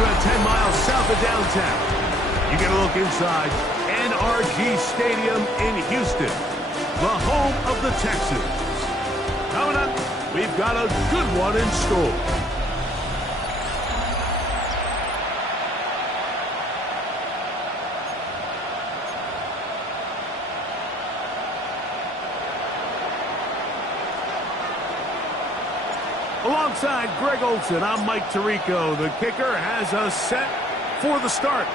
you at 10 miles south of downtown. You get a look inside NRG Stadium in Houston, the home of the Texans. Coming up, we've got a good one in store. Alongside Greg Olson, I'm Mike Tirico. The kicker has us set for the start.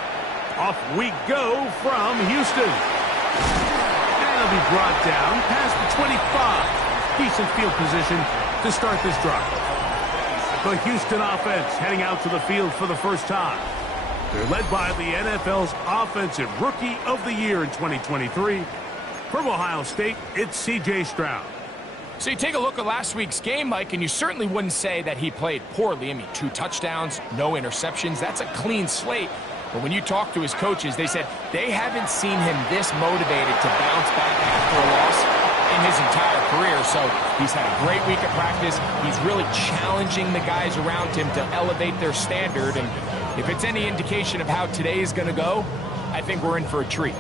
Off we go from Houston. And it'll be brought down past the 25. Decent field position to start this drive. The Houston offense heading out to the field for the first time. They're led by the NFL's Offensive Rookie of the Year in 2023. From Ohio State, it's C.J. Stroud. So you take a look at last week's game, Mike, and you certainly wouldn't say that he played poorly. I mean, 2 touchdowns, no interceptions. That's a clean slate. But when you talk to his coaches, they said they haven't seen him this motivated to bounce back after a loss in his entire career. So he's had a great week of practice. He's really challenging the guys around him to elevate their standard. And if it's any indication of how today is going to go, I think we're in for a treat.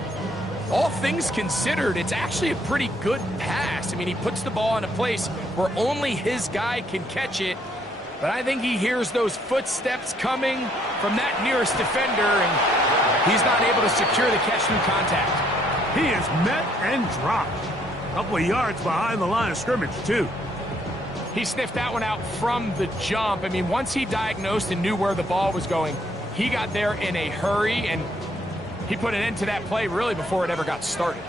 All things considered, it's actually a pretty good pass. I mean, he puts the ball in a place where only his guy can catch it. But I think he hears those footsteps coming from that nearest defender, and he's not able to secure the catch through contact. He is met and dropped. A couple of yards behind the line of scrimmage, too. He sniffed that one out from the jump. I mean, once he diagnosed and knew where the ball was going, he got there in a hurry, and he put an end to that play really before it ever got started.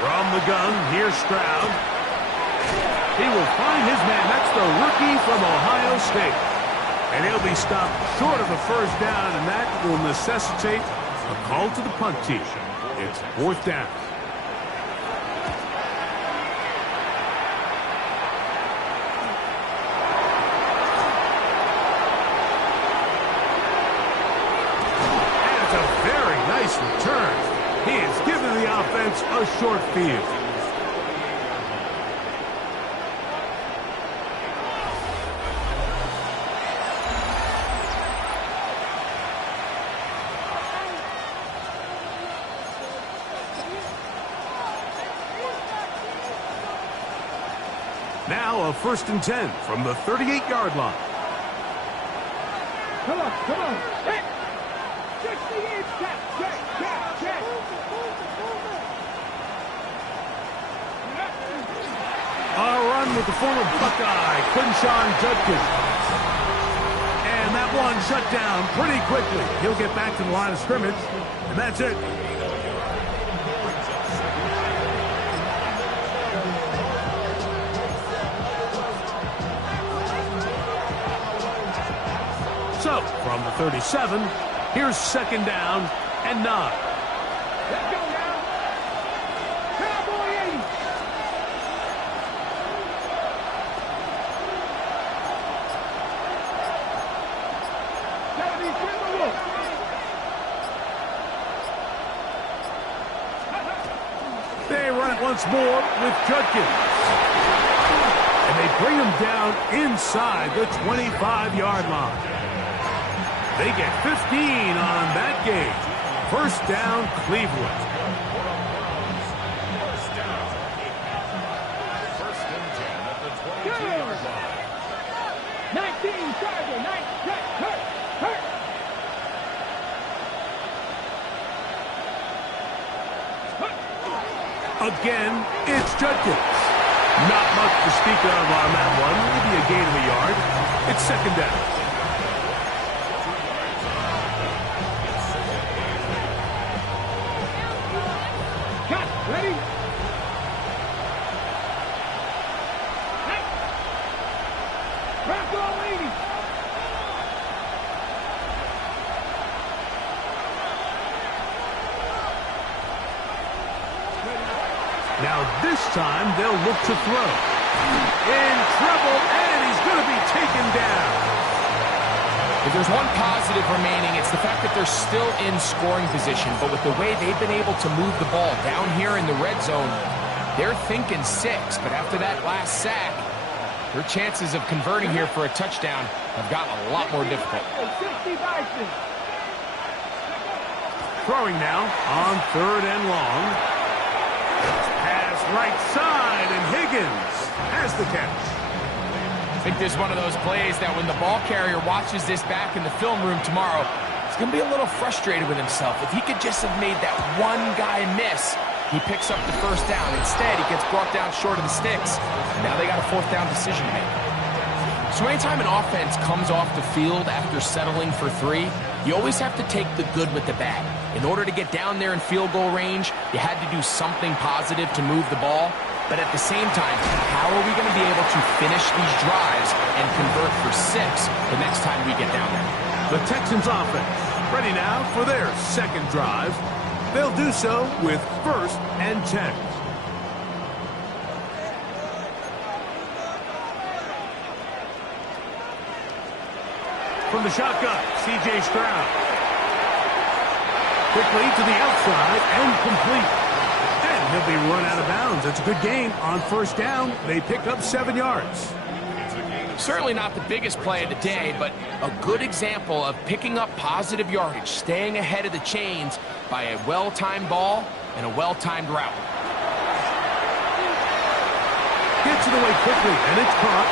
From the gun, here's Stroud. He will find his man. That's the rookie from Ohio State. And he'll be stopped short of a first down, and that will necessitate a call to the punt team. It's 4th down. And it's a very nice return. He has given the offense a short field. Now a 1st and 10 from the 38-yard line. Come on. Hey! 68, check. A run with the former Buckeye, Quinshawn Judkins. And that one shut down pretty quickly. He'll get back to the line of scrimmage, and that's it. So, from the 37, here's 2nd down and 9. Let's go now. Cowboy 80. They run it once more with Judkins. And they bring him down inside the 25-yard line. They get 15 on that game. 1st down, Cleveland. 1st and 10 at the 22-yard line. 19, Charger, 9, hurt. Again, it's Judkins. Not much to speak of on that one. Maybe a gain of a yard. It's 2nd down. Ready? Bronco 80. Now this time they'll look to throw. In trouble, and he's going to be taken down. If there's one positive remaining, it's the fact that they're still in scoring position. But with the way they've been able to move the ball down here in the red zone, they're thinking 6. But after that last sack, Their chances of converting here for a touchdown have gotten a lot more difficult. Throwing now on 3rd and long. Pass right side, and Higgins has the catch. I think this is one of those plays that when the ball carrier watches this back in the film room tomorrow, he's going to be a little frustrated with himself. If he could just have made that one guy miss, he picks up the 1st down. Instead, he gets brought down short of the sticks. Now they got a 4th down decision to make. So anytime an offense comes off the field after settling for 3, you always have to take the good with the bad. In order to get down there in field goal range, you had to do something positive to move the ball. But at the same time, how are we going to be able to finish these drives and convert for 6 the next time we get down there? The Texans offense ready now for their 2nd drive. They'll do so with 1st and 10. From the shotgun, C.J. Stroud. Quickly to the outside and complete. And he'll be run out of bounds. It's a good gain on 1st down. They pick up 7 yards. Certainly not the biggest play of the day, but a good example of picking up positive yardage, staying ahead of the chains by a well-timed ball and a well-timed route. Gets it away quickly, and it's caught.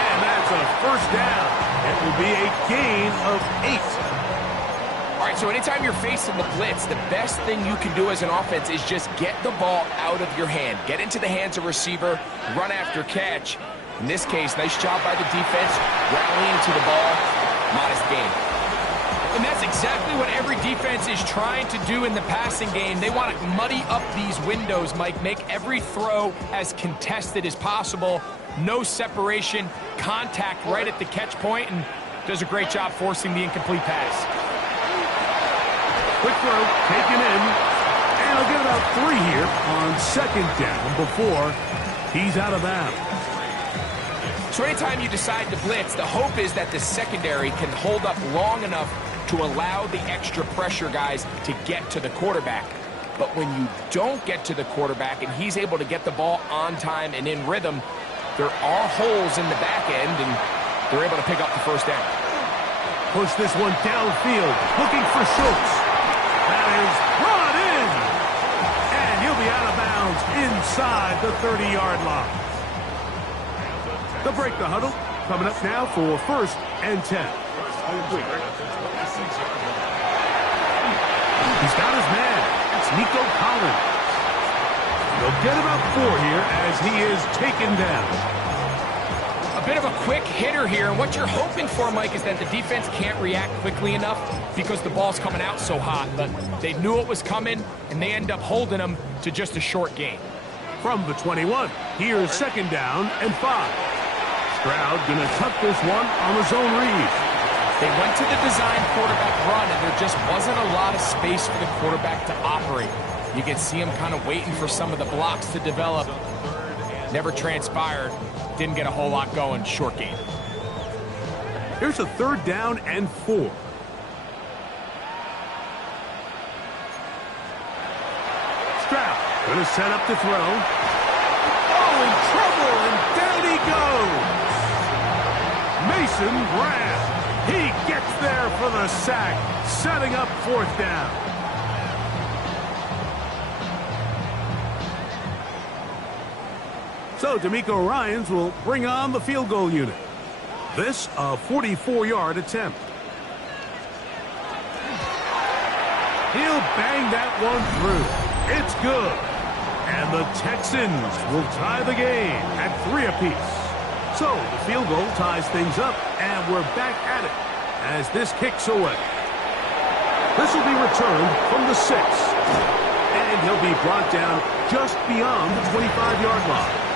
And that's a 1st down. It will be a gain of 8. All right, so anytime you're facing the blitz, the best thing you can do as an offense is just get the ball out of your hand. Get into the hands of receiver, run after catch. In this case, nice job by the defense, rallying to the ball, modest gain. And that's exactly what every defense is trying to do in the passing game. They want to muddy up these windows, Mike, make every throw as contested as possible. No separation, contact right at the catch point, and does a great job forcing the incomplete pass. Quick throw, taken in, and I'll get about 3 here on 2nd down before he's out of bounds. So anytime you decide to blitz, the hope is that the secondary can hold up long enough to allow the extra pressure guys to get to the quarterback. But when you don't get to the quarterback and he's able to get the ball on time and in rhythm, there are holes in the back end, and they're able to pick up the 1st down. Push this one downfield, looking for Schultz. That is brought in, and he'll be out of bounds inside the 30-yard line. They'll break the huddle. Coming up now for 1st and 10. He's got his man. It's Nico Collins. They'll get about 4 here as he is taken down. A bit of a quick hitter here, and what you're hoping for, Mike, is that the defense can't react quickly enough because the ball's coming out so hot. But they knew it was coming, and they end up holding them to just a short gain. From the 21, here's 2nd down and 5. Stroud gonna tuck this one on the zone read. They went to the design quarterback run, and there just wasn't a lot of space for the quarterback to operate. You can see him kind of waiting for some of the blocks to develop. Never transpired. Didn't get a whole lot going. Short game. Here's a 3rd down and 4. Stroud gonna set up to throw. Oh, in trouble, and down he goes. Mason Graham. He gets there for the sack, setting up 4th down. So D'Amico Ryans will bring on the field goal unit. This a 44-yard attempt. He'll bang that one through. It's good. And the Texans will tie the game at 3 apiece. So the field goal ties things up, and we're back at it as this kicks away. This will be returned from the 6. And he'll be brought down just beyond the 25-yard line.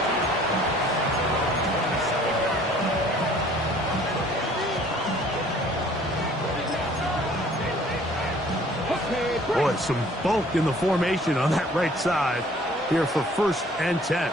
Boy, some bulk in the formation on that right side here for 1st and 10.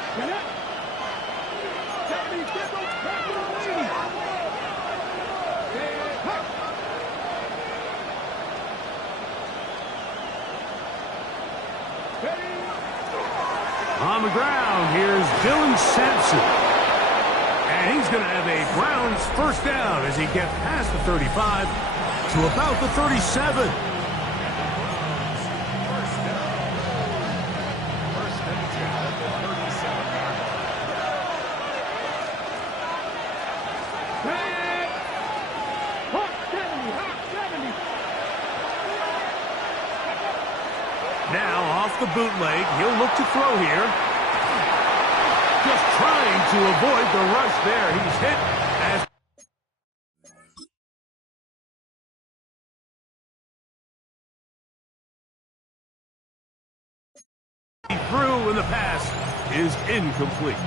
On the ground, here's Dylan Sampson. And he's going to have a Browns first down as he gets past the 35 to about the 37. Now off the bootleg, he'll look to throw here. Just trying to avoid the rush there. He's hit as he threw, and the pass is incomplete.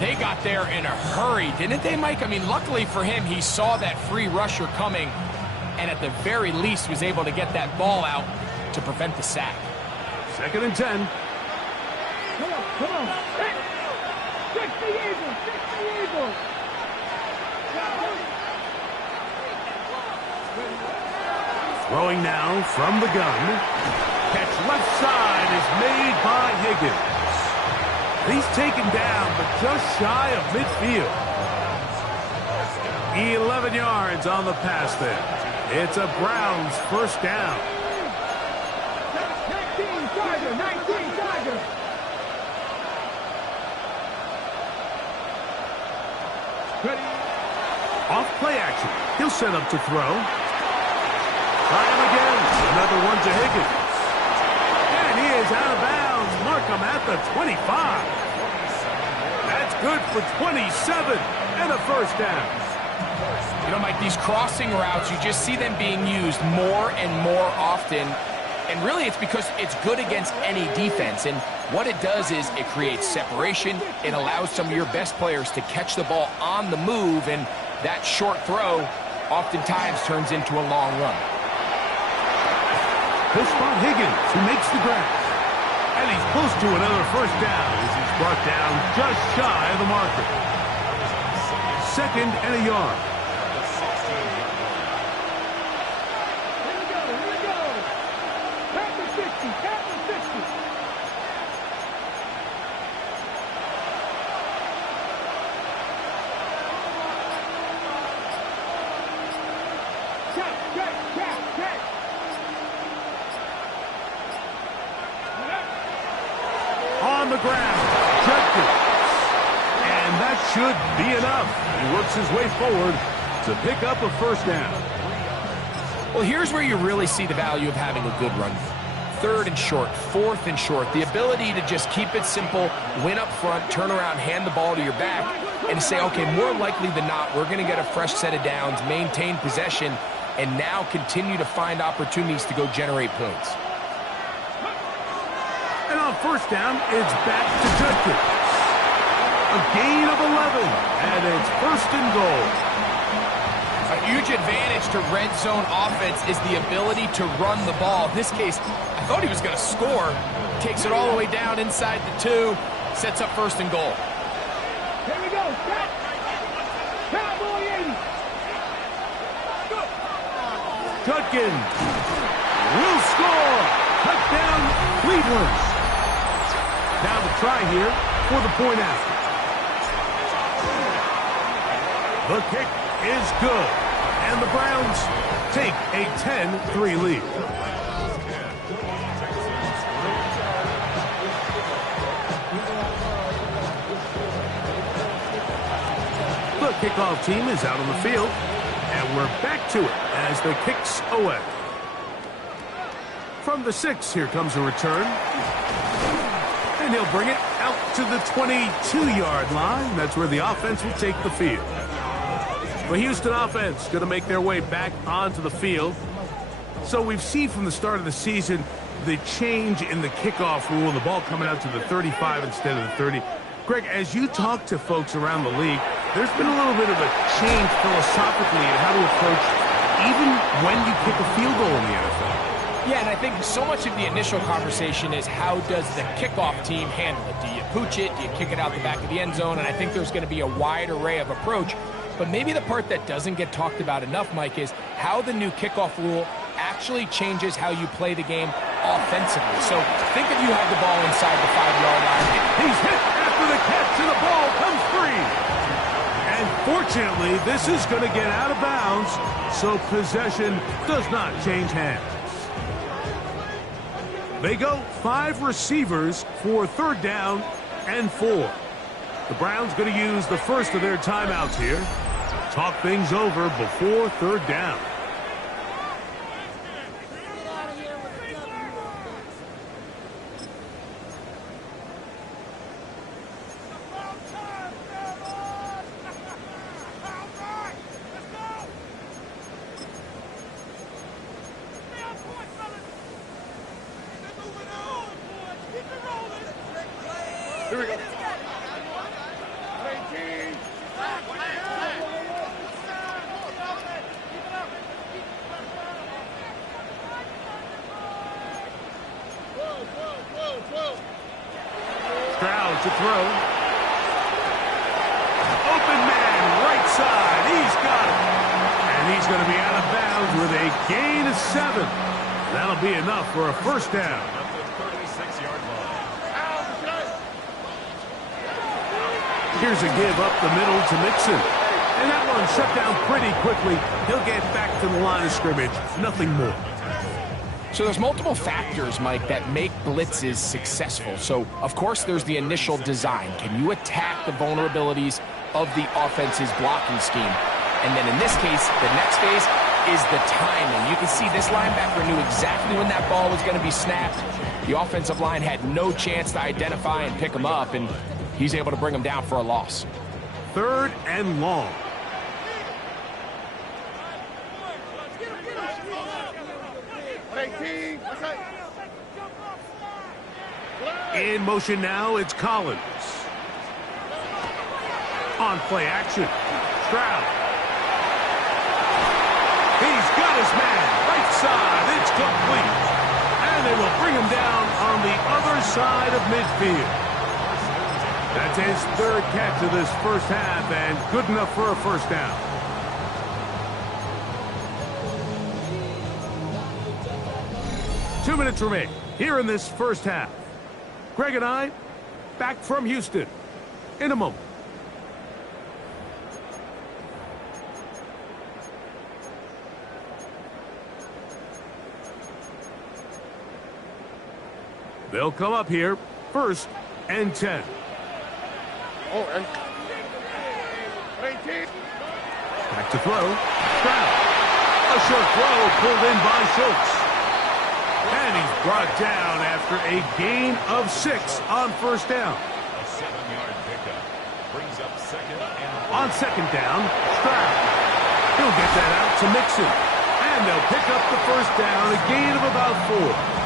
They got there in a hurry, didn't they, Mike? I mean, luckily for him, he saw that free rusher coming, and at the very least was able to get that ball out to prevent the sack. 2nd and 10. Come on, come on. Fix the Eagles, fix the Eagles. Throwing now from the gun. Catch left side is made by Higgins. He's taken down, but just shy of midfield. 11 yards on the pass there. It's a Browns first down. 19 Tiger, 19 Tiger. Ready. Off play action. He'll set up to throw. Try him again. Another one to Higgins. And he is out of bounds. Mark him at the 25. That's good for 27 and a first down. You know, Mike, these crossing routes, you just see them being used more and more often. And really, it's because it's good against any defense. And what it does is it creates separation. It allows some of your best players to catch the ball on the move. And that short throw oftentimes turns into a long run. He'll spot Higgins, who makes the grab. And he's close to another first down as he's brought down just shy of the marker. 2nd and a yard. Here we go, here we go. Tap the 60, tap the 60. Tap, tap, tap, tap. On the ground, Judkins. And that should be enough. He works his way forward to pick up a first down. Well, here's where you really see the value of having a good run. 3rd and short, 4th and short. The ability to just keep it simple, win up front, turn around, hand the ball to your back, and say, okay, more likely than not, we're going to get a fresh set of downs, maintain possession, and now continue to find opportunities to go generate points. And on first down, it's back to Judkins. A gain of 11, and it's 1st and goal. A huge advantage to red zone offense is the ability to run the ball. In this case, I thought he was going to score. Takes it all the way down inside the 2, sets up 1st and goal. Here we go, stop. Cowboy 80. Judkins will score. Touchdown, Cleveland. Now the try here for the point after. The kick is good, and the Browns take a 10-3 lead. The kickoff team is out on the field, and we're back to it as the kick's away. From the 6, here comes a return. And he'll bring it out to the 22-yard line. That's where the offense will take the field. The Houston offense going to make their way back onto the field. So we've seen from the start of the season the change in the kickoff rule, the ball coming out to the 35 instead of the 30. Greg, as you talk to folks around the league, there's been a little bit of a change philosophically in how to approach even when you kick a field goal in the NFL. Yeah, and I think so much of the initial conversation is how does the kickoff team handle it? Do you pooch it? Do you kick it out the back of the end zone? And I think there's going to be a wide array of approach. But maybe the part that doesn't get talked about enough, Mike, is how the new kickoff rule actually changes how you play the game offensively. So think if you have the ball inside the 5-yard line. He's hit after the catch, and the ball comes free. Unfortunately, this is going to get out of bounds, so possession does not change hands. They go 5 receivers for 3rd down and 4. The Browns going to use the first of their timeouts here. Talk things over before 3rd down. Here we go. Stroud to throw. Open man, right side. He's got it. And he's going to be out of bounds with a gain of 7. That'll be enough for a 1st down. At the 36-yard line. Here's a give up the middle to Mixon. And that one shut down pretty quickly. He'll get back to the line of scrimmage. Nothing more. So there's multiple factors, Mike, that make blitzes successful. So, of course, there's the initial design. Can you attack the vulnerabilities of the offense's blocking scheme? And then in this case, the next phase is the timing. You can see this linebacker knew exactly when that ball was going to be snapped. The offensive line had no chance to identify and pick him up, and he's able to bring him down for a loss. 3rd and long. In motion now, it's Collins. On play action, Stroud. He's got his man, right side, it's complete. And they will bring him down on the other side of midfield. That's his 3rd catch of this 1st half, and good enough for a 1st down. Two minutes remain here in this 1st half. Greg and I, back from Houston in a moment. They'll come up here, 1st and 10. Back to throw. Stroud. A short throw pulled in by Schultz. And he's brought down after a gain of 6 on 1st down. A 7-yard pickup brings up 2nd and 4. On 2nd down, Stroud. He'll get that out to Mixon. And they'll pick up the 1st down, a gain of about 4.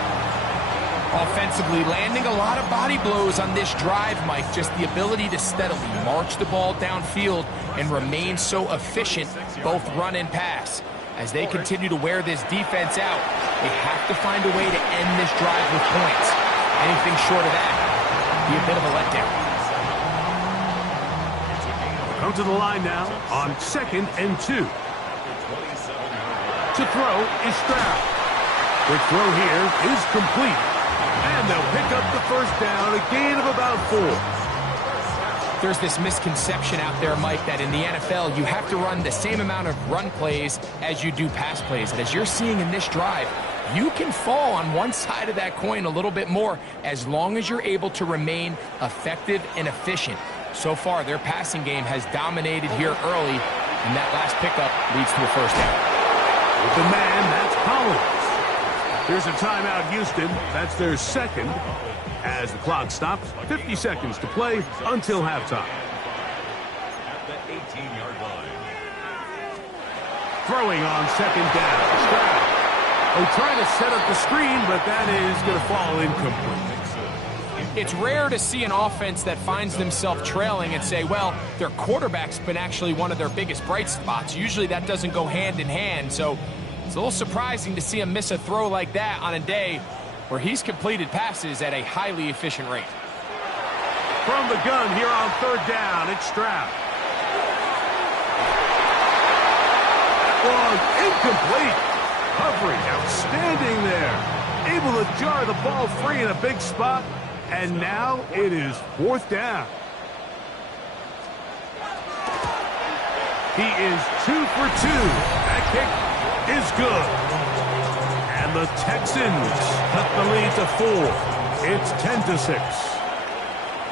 Offensively, landing a lot of body blows on this drive, Mike. Just the ability to steadily march the ball downfield and remain so efficient, both run and pass. As they continue to wear this defense out, they have to find a way to end this drive with points. Anything short of that be a bit of a letdown. Come to the line now on 2nd and 2. To throw is Stroud. The throw here is complete. And they'll pick up the 1st down, a gain of about 4. There's this misconception out there, Mike, that in the NFL, you have to run the same amount of run plays as you do pass plays. And as you're seeing in this drive, you can fall on one side of that coin a little bit more as long as you're able to remain effective and efficient. So far, their passing game has dominated here early, and that last pickup leads to a 1st down. With the man, that's Collins. Here's a timeout, Houston. That's their 2nd. As the clock stops, 50 seconds to play until halftime. At the 18-yard line. Throwing on 2nd down. Stroud. Oh, trying to set up the screen, but that is going to fall incomplete. It's rare to see an offense that finds themselves trailing and say, well, their quarterback's been actually one of their biggest bright spots. Usually that doesn't go hand in hand, so it's a little surprising to see him miss a throw like that on a day where he's completed passes at a highly efficient rate. From the gun here on 3rd down, it's Stroud. That was incomplete. Coverage outstanding there. Able to jar the ball free in a big spot. And now it is 4th down. He is 2 for 2. That kick is good. And the Texans cut the lead to 4. It's 10-6.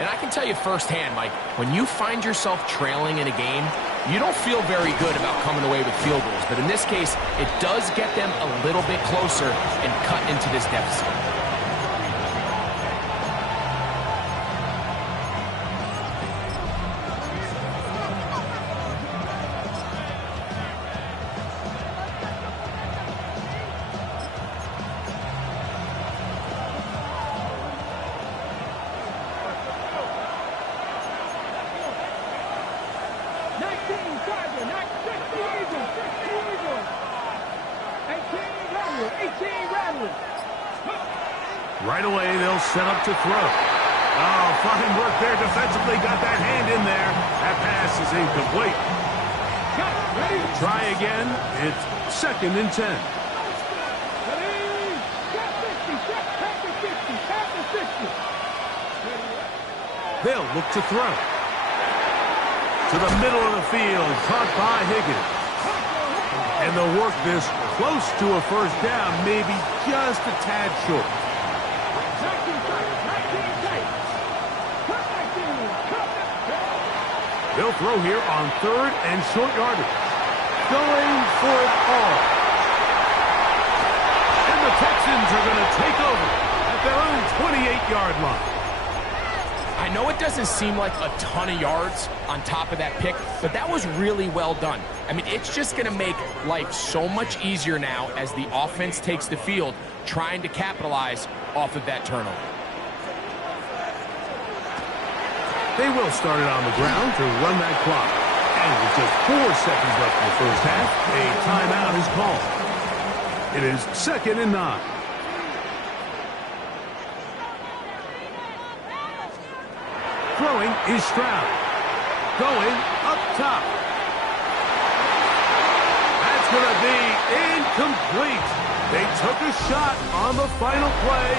And I can tell you firsthand, Mike, when you find yourself trailing in a game, you don't feel very good about coming away with field goals. But in this case, it does get them a little bit closer and cut into this deficit. Right away, they'll set up to throw. Oh, fine work there defensively. Got that hand in there. That pass is incomplete. Try again. It's 2nd and 10. They'll look to throw. To the middle of the field. Caught by Higgins. And they'll work this close to a first down. Maybe just a tad short. They'll throw here on 3rd and short yardage. Going for it all. And the Texans are going to take over at their own 28-yard line. I know it doesn't seem like a ton of yards on top of that pick, but that was really well done. I mean, it's just going to make life so much easier now as the offense takes the field, trying to capitalize off of that turnover. They will start it on the ground to run that clock. And with just 4 seconds left in the first half, a timeout is called. It is 2nd and 9. Throwing is Stroud. Going up top. That's going to be incomplete. They took a shot on the final play.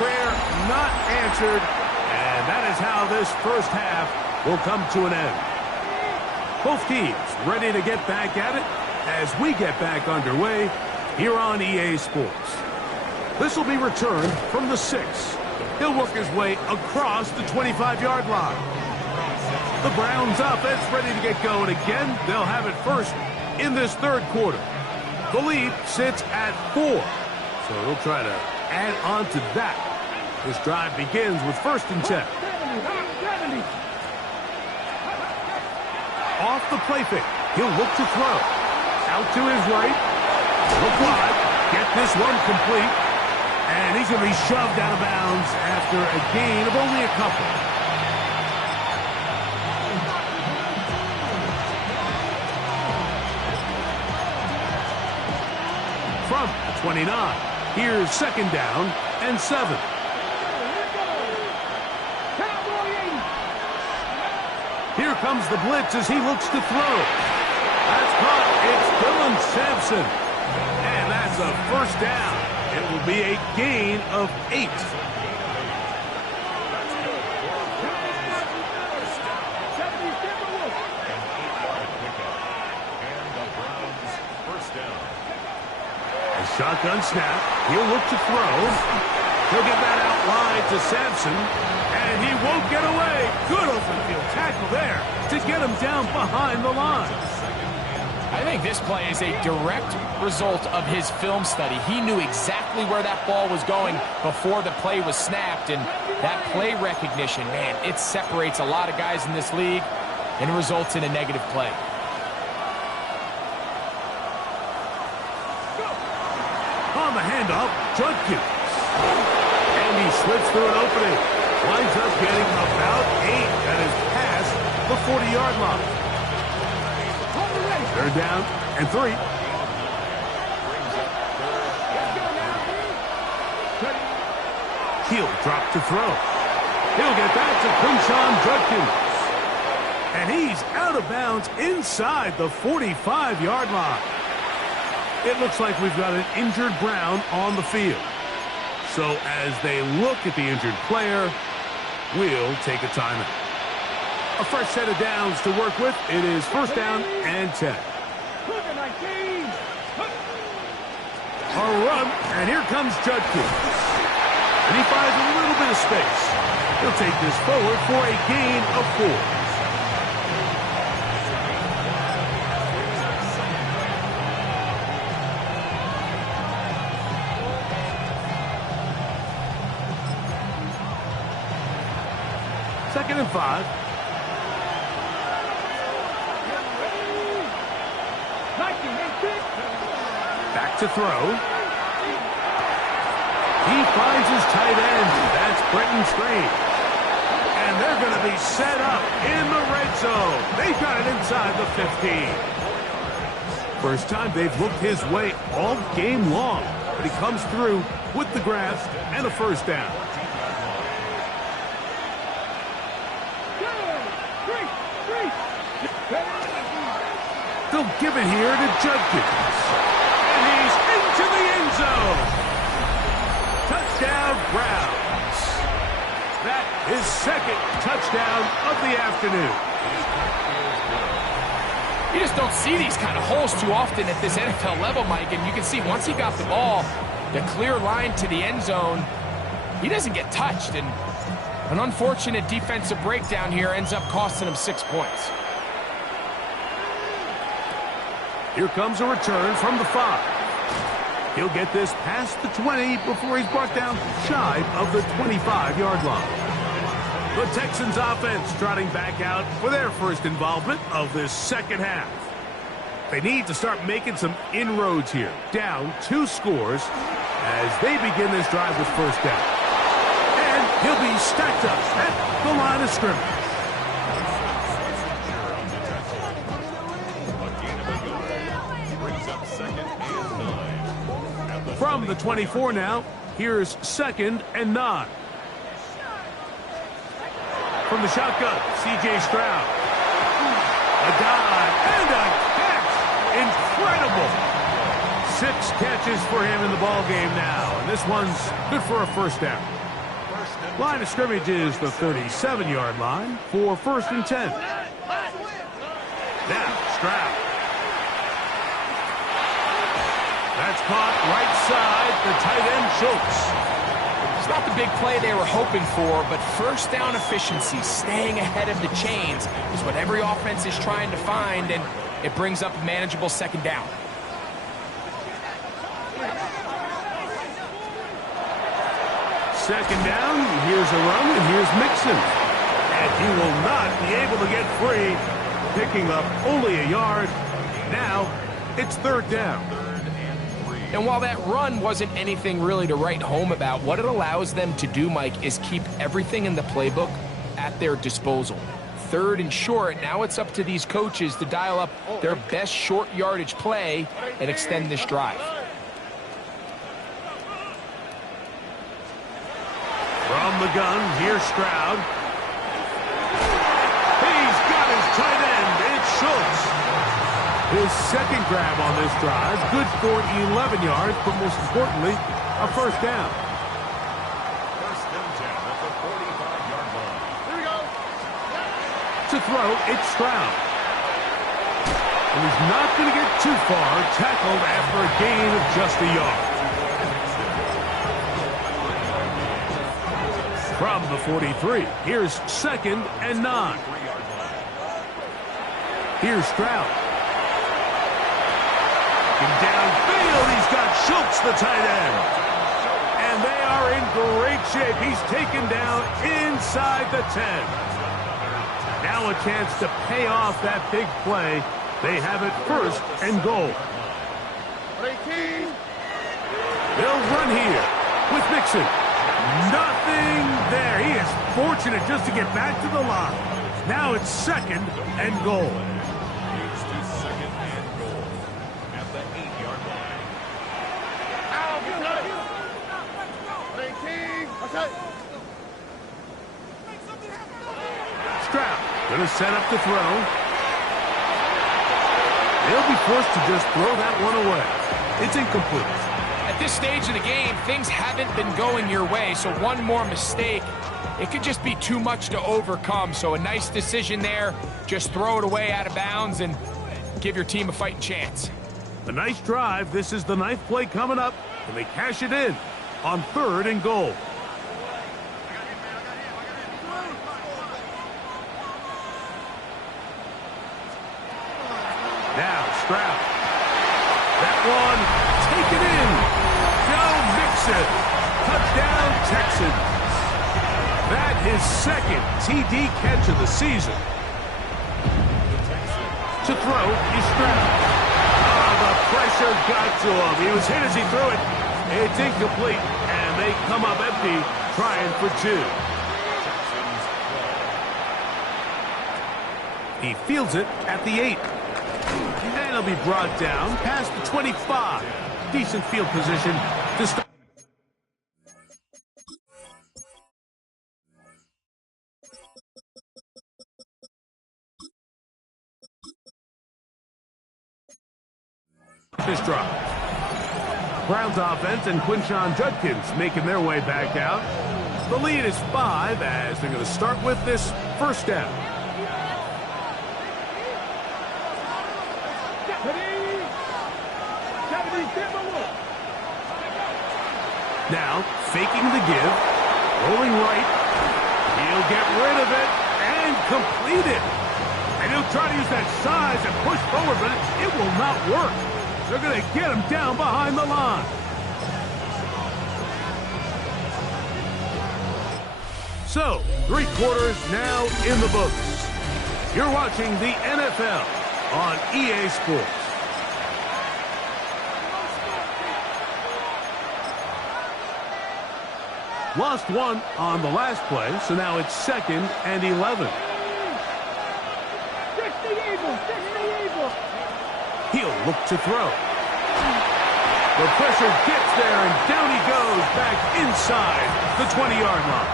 Prayer not answered. And that is how this first half will come to an end. Both teams ready to get back at it as we get back underway here on EA Sports. This will be returned from the 6. He'll work his way across the 25-yard line. The Browns offense ready to get going again. They'll have it first in this 3rd quarter. The lead sits at 4. So they'll try to add on to that. This drive begins with 1st and 10. Off the play fake. He'll look to throw. Out to his right. Look wide. Get this one complete. And he's going to be shoved out of bounds after a gain of only a couple. From the 29, here's 2nd down and 7. Here comes the blitz as he looks to throw. That's caught. It's Dylan Sampson. And that's a first down. It will be a gain of 8. A shotgun snap. He'll look to throw. He'll get that out wide to Sampson. And he won't get away. Good open field tackle there to get him down behind the line. I think this play is a direct result of his film study. He knew exactly where that ball was going before the play was snapped, and that play recognition, man, it separates a lot of guys in this league and results in a negative play. On the handoff, Judkins. And he slips through an opening. Winds up getting about 8. That is past the 40-yard line. 3rd down and 3. He'll drop to throw. He'll get back to Quinshon Judkins. And he's out of bounds inside the 45-yard line. It looks like we've got an injured Brown on the field. So as they look at the injured player, we'll take a timeout. A fresh set of downs to work with. It is first down and 10. A run, and here comes Judkins. And he finds a little bit of space. He'll take this forward for a gain of 4. Second and 5. Back to throw. He finds his tight end. That's Brenton Strange. And they're going to be set up in the red zone. They've got it inside the 15. First time they've looked his way all game long. But he comes through with the grab and a first down. They'll give it here to Judkins. And he's into the end zone. Touchdown, Browns. That is second touchdown of the afternoon. You just don't see these kind of holes too often at this NFL level, Mike. And you can see once he got the ball, the clear line to the end zone, he doesn't get touched. And an unfortunate defensive breakdown here ends up costing him 6 points. Here comes a return from the 5. He'll get this past the 20 before he's brought down shy of the 25-yard line. The Texans offense trotting back out for their first involvement of this second half. They need to start making some inroads here. Down 2 scores as they begin this drive with first down. And he'll be stacked up at the line of scrimmage. From the 24 now, here's second and 9. From the shotgun, C.J. Stroud. A dive and a catch. Incredible. 6 catches for him in the ballgame now. And this one's good for a first down. Line of scrimmage is the 37-yard line for first and 10. Now, Stroud. That's caught right side, the tight end Schultz. It's not the big play they were hoping for, but first down efficiency, staying ahead of the chains, is what every offense is trying to find, and it brings up a manageable second down. Second down, here's a run, and here's Mixon. And he will not be able to get free, picking up only a yard. Now, it's third down. And while that run wasn't anything really to write home about, what it allows them to do, Mike, is keep everything in the playbook at their disposal. Third and short, now it's up to these coaches to dial up their best short yardage play and extend this drive. From the gun, here's Stroud. He's got his tight end. It's Schultz. His second grab on this drive, good for 11 yards, but most importantly, a first down. First and 10 at the 45-yard line. Here we go. To throw, it's Stroud. And he's not going to get too far, tackled after a gain of just a yard. From the 43, here's second and 9. Here's Stroud. Downfield, he's got Schultz, the tight end. And they are in great shape. He's taken down inside the 10. Now a chance to pay off that big play. They have it first and goal. They'll run here with Mixon. Nothing there. He is fortunate just to get back to the line. Now it's second and goal. Stroud going to set up to throw. They'll be forced to just throw that one away. It's incomplete. At this stage of the game, things haven't been going your way, so one more mistake it could just be too much to overcome. So a nice decision there. Just throw it away out of bounds and give your team a fighting chance. A nice drive. This is the 9th play coming up, and they cash it in on 3rd and goal. Now Stroud. That one taken in. Joe Mixon. Touchdown Texans. That his 2nd TD catch of the season. To throw is Stroud. Oh, the pressure got to him. He was hit as he threw it. It's incomplete, and they come up empty, trying for 2. He fields it at the 8. And he'll be brought down past the 25. Decent field position to start. This drive. Browns offense and Quinshon Judkins making their way back out. The lead is 5 as they're going to start with this 1st down. Now, faking the give, rolling right. He'll get rid of it and complete it. And he'll try to use that size and push forward, but it will not work. They're going to get him down behind the line. So, 3 quarters now in the books. You're watching the NFL on EA Sports. Lost 1 on the last play, so now it's 2nd and 11. He'll look to throw. The pressure gets there, and down he goes back inside the 20-yard line.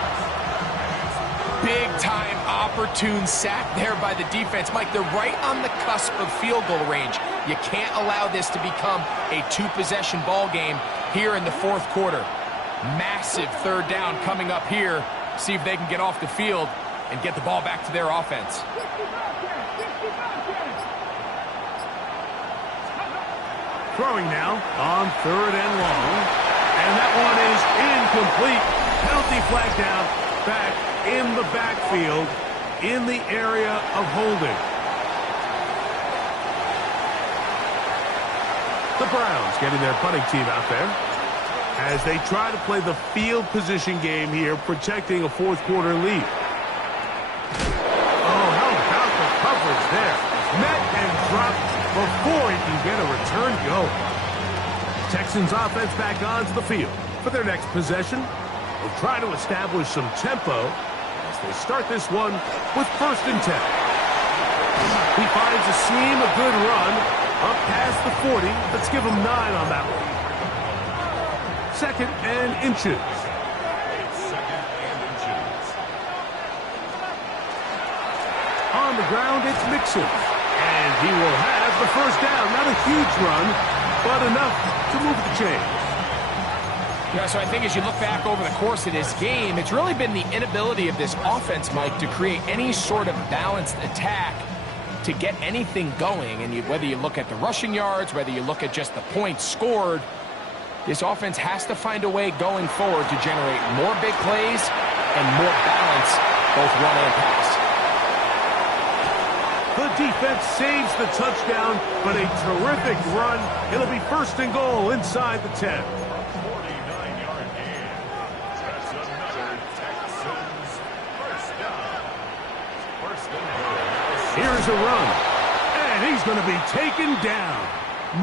Big-time opportune sack there by the defense. Mike, they're right on the cusp of field goal range. You can't allow this to become a 2-possession ball game here in the 4th quarter. Massive 3rd down coming up here. See if they can get off the field and get the ball back to their offense. Throwing now on 3rd and long. And that one is incomplete. Penalty flag down. Back in the backfield in the area of holding. The Browns getting their punting team out there as they try to play the field position game here, protecting a 4th quarter lead. Oh, how about the coverage there? Met and dropped before he can get a return go. Texans offense back onto the field for their next possession. They'll try to establish some tempo as they start this one with 1st and 10. He finds a seam, a good run, up past the 40. Let's give him 9 on that one. 2nd and inches. On the ground, it's Mixon. And he will have the 1st down. Not a huge run, but enough to move the chains. Yeah, so I think as you look back over the course of this game, it's really been the inability of this offense, Mike, to create any sort of balanced attack to get anything going. And whether you look at the rushing yards, whether you look at just the points scored, this offense has to find a way going forward to generate more big plays and more balance, both run and pass. The defense saves the touchdown, but a terrific run. It'll be 1st and goal inside the 10. 49-yard gain. That's another Texans 1st down. 1st and goal. Here's a run, and he's going to be taken down.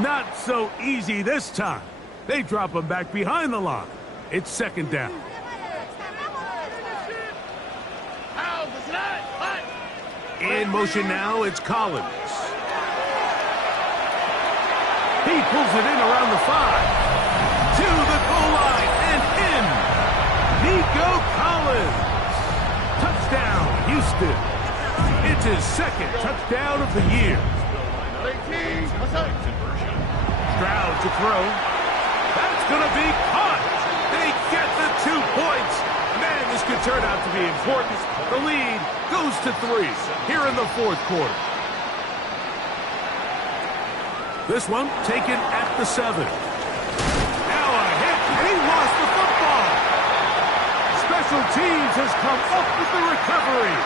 Not so easy this time. They drop him back behind the line. It's 2nd down. In motion now, it's Collins. He pulls it in around the 5. To the goal line and in. Nico Collins. Touchdown, Houston. It's his 2nd touchdown of the year. Stroud to throw. That's going to be caught. They get the 2 points. Man this could turn out to be important. The lead goes to 3 here in the fourth quarter. This one taken at the 7. Now a hit, and he lost the football. Special teams has come up with the recovery.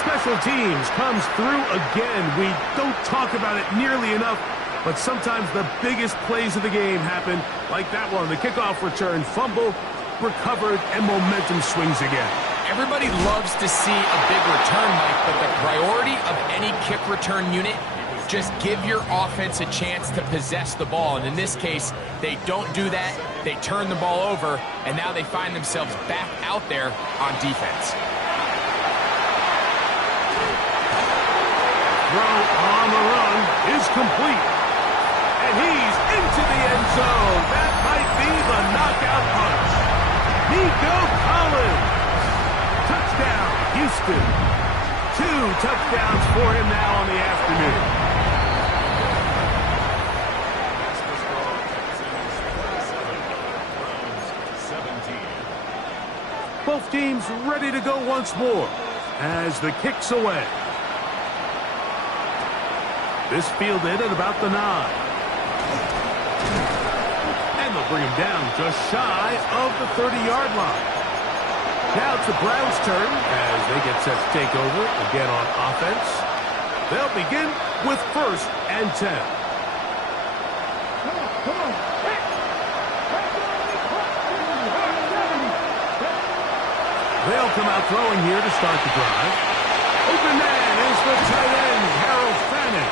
Special teams comes through again. We don't talk about it nearly enough, but sometimes the biggest plays of the game happen like that one. The kickoff return, fumble, recovered, and momentum swings again. Everybody loves to see a big return, Mike, but the priority of any kick return unit, just give your offense a chance to possess the ball. And in this case, they don't do that. They turn the ball over, and now they find themselves back out there on defense. Throw on the run is complete. And he's into the end zone. That might be the knockout punch. Nico Collins. Touchdown, Houston. 2 touchdowns for him now on the afternoon. Both teams ready to go once more as the kick's away. This fielded at about the 9. And they'll bring him down just shy of the 30-yard line. Now it's the Browns' turn as they get set to take over again on offense. They'll begin with 1st and 10. Come on. They'll come out throwing here to start the drive. Open man is the tight end, Harold Fannin.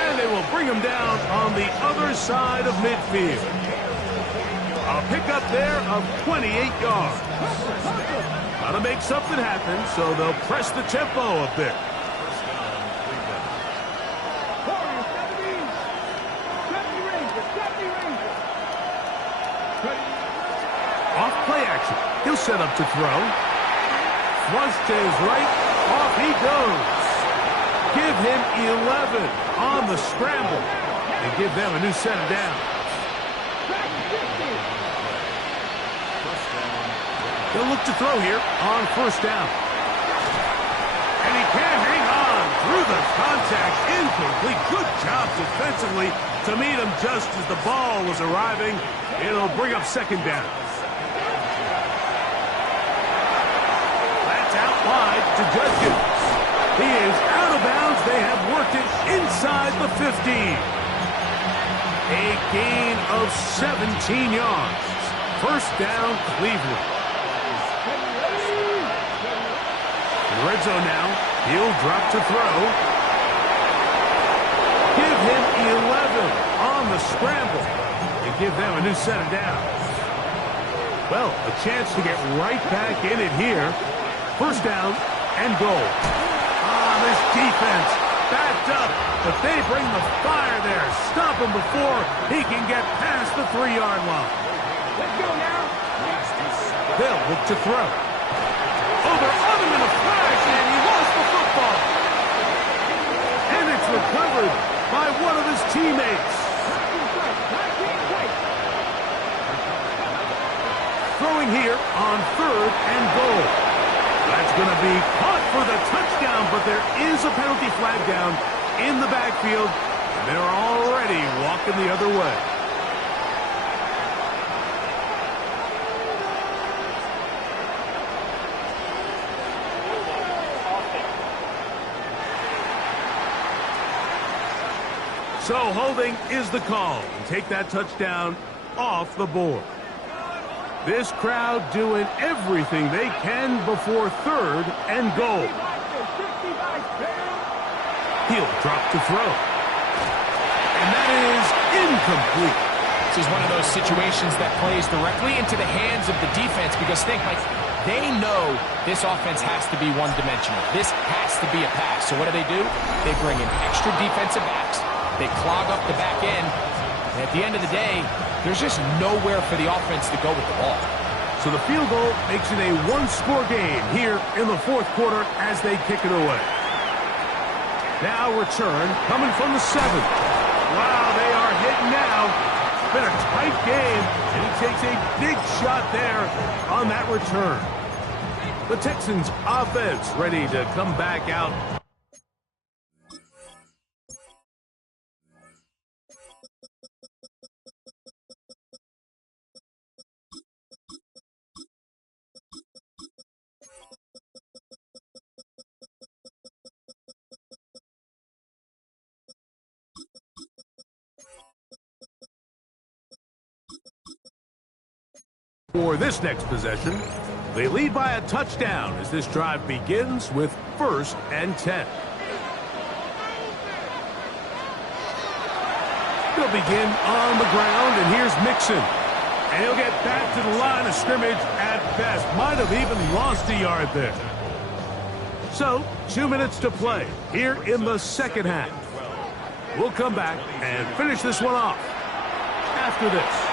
And they will bring him down on the other side of midfield. A pickup there of 28 yards. Got to make something happen, so they'll press the tempo a bit. Off play action. He'll set up to throw. Flush to his right. Off he goes. Give him 11 on the scramble. And give them a new set of downs. They'll look to throw here on 1st down. And he can't hang on through the contact. Incomplete. Good job defensively to meet him just as the ball was arriving. It'll bring up 2nd down. Out wide to Judkins. He is out of bounds. They have worked it inside the 15. A gain of 17 yards. 1st down, Cleveland. In red zone now. He'll drop to throw. Give him 11 on the scramble. And give them a new set of downs. Well, a chance to get right back in it here. 1st down and goal. This defense backed up, but they bring the fire there. Stop him before he can get past the 3-yard line. Let's go now. They'll look to throw. They're on him in a flash, and he lost the football. And it's recovered by one of his teammates. Throwing here on 3rd and goal. That's going to be caught for the touchdown, but there is a penalty flag down in the backfield, and they're already walking the other way. So holding is the call. Take that touchdown off the board. This crowd doing everything they can before 3rd and goal. He'll drop to throw. And that is incomplete. This is one of those situations that plays directly into the hands of the defense because think, Mike, they know this offense has to be one-dimensional. This has to be a pass. So what do? They bring in extra defensive backs. They clog up the back end. And at the end of the day, there's just nowhere for the offense to go with the ball. So the field goal makes it a 1-score game here in the 4th quarter as they kick it away. Now return coming from the 7. Wow, they are hitting now. been a tight game, and he takes a big shot there on that return. The Texans offense ready to come back out. For this next possession, they lead by a touchdown as this drive begins with 1st and 10. They'll begin on the ground, and here's Mixon. And he'll get back to the line of scrimmage at best. Might have even lost a yard there. So, 2 minutes to play here in the second half. We'll come back and finish this one off after this.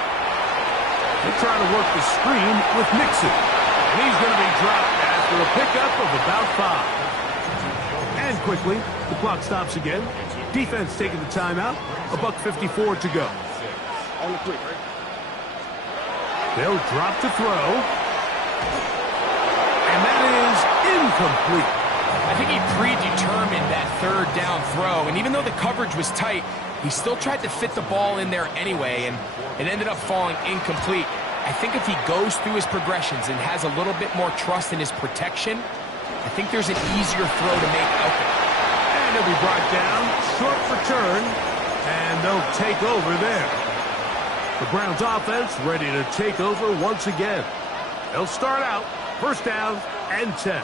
They're trying to work the screen with Mixon. And he's going to be dropped after a pickup of about 5. And quickly, the clock stops again. Defense taking the timeout. $1:54 to go. On the quick. They'll drop to throw. And that is incomplete. I think he predetermined that 3rd down throw. And even though the coverage was tight, he still tried to fit the ball in there anyway, and it ended up falling incomplete. I think if he goes through his progressions and has a little bit more trust in his protection, I think there's an easier throw to make out there. And he'll be brought down, short return, and they'll take over there. The Browns offense ready to take over once again. They'll start out 1st down and 10.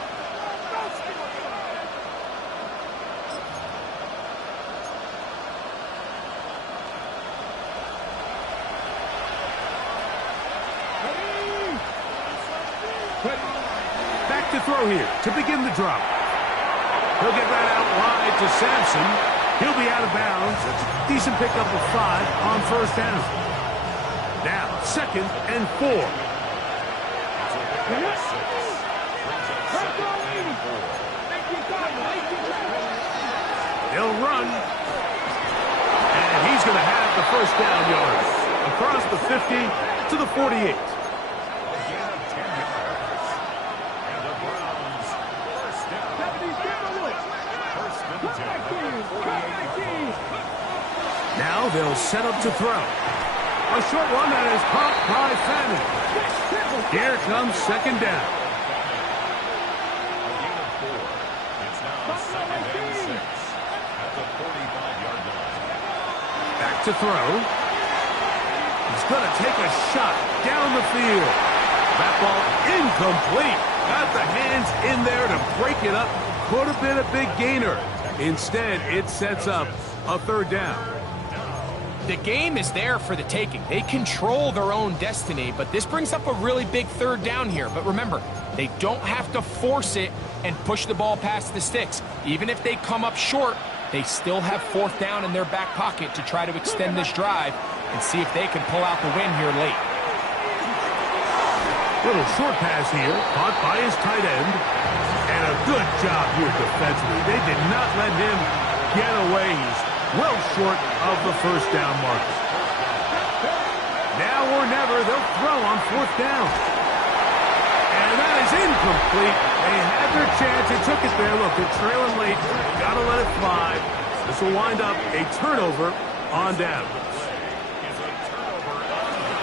Back to throw here to begin the drop. He'll get that out wide to Sampson. He'll be out of bounds. Decent pickup of 5 on 1st down. Now 2nd and 4. He'll run. And he's going to have the 1st down yards. Across the 50 to the 48. Now they'll set up to throw. A short one that is caught by Fanning. Here comes 2nd down. Back to throw. He's going to take a shot down the field. That ball incomplete. Got the hands in there to break it up. Could have been a big gainer. Instead, it sets up a 3rd down. The game is there for the taking. They control their own destiny, but this brings up a really big 3rd down here. But remember, they don't have to force it and push the ball past the sticks. Even if they come up short, they still have 4th down in their back pocket to try to extend this drive and see if they can pull out the win here late. Little short pass here, caught by his tight end. And a good job here defensively. They did not let him get away. He's well short of the 1st down marker. Now or never, they'll throw on 4th down. And that is incomplete. They had their chance. They took it there. Look, they're trailing late. Got to let it fly. This will wind up a turnover on downs.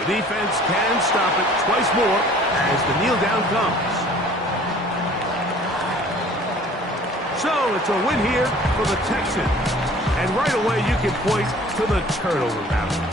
The defense can stop it twice more as the kneel down comes. So it's a win here for the Texans. And right away you can point to the turnover battle.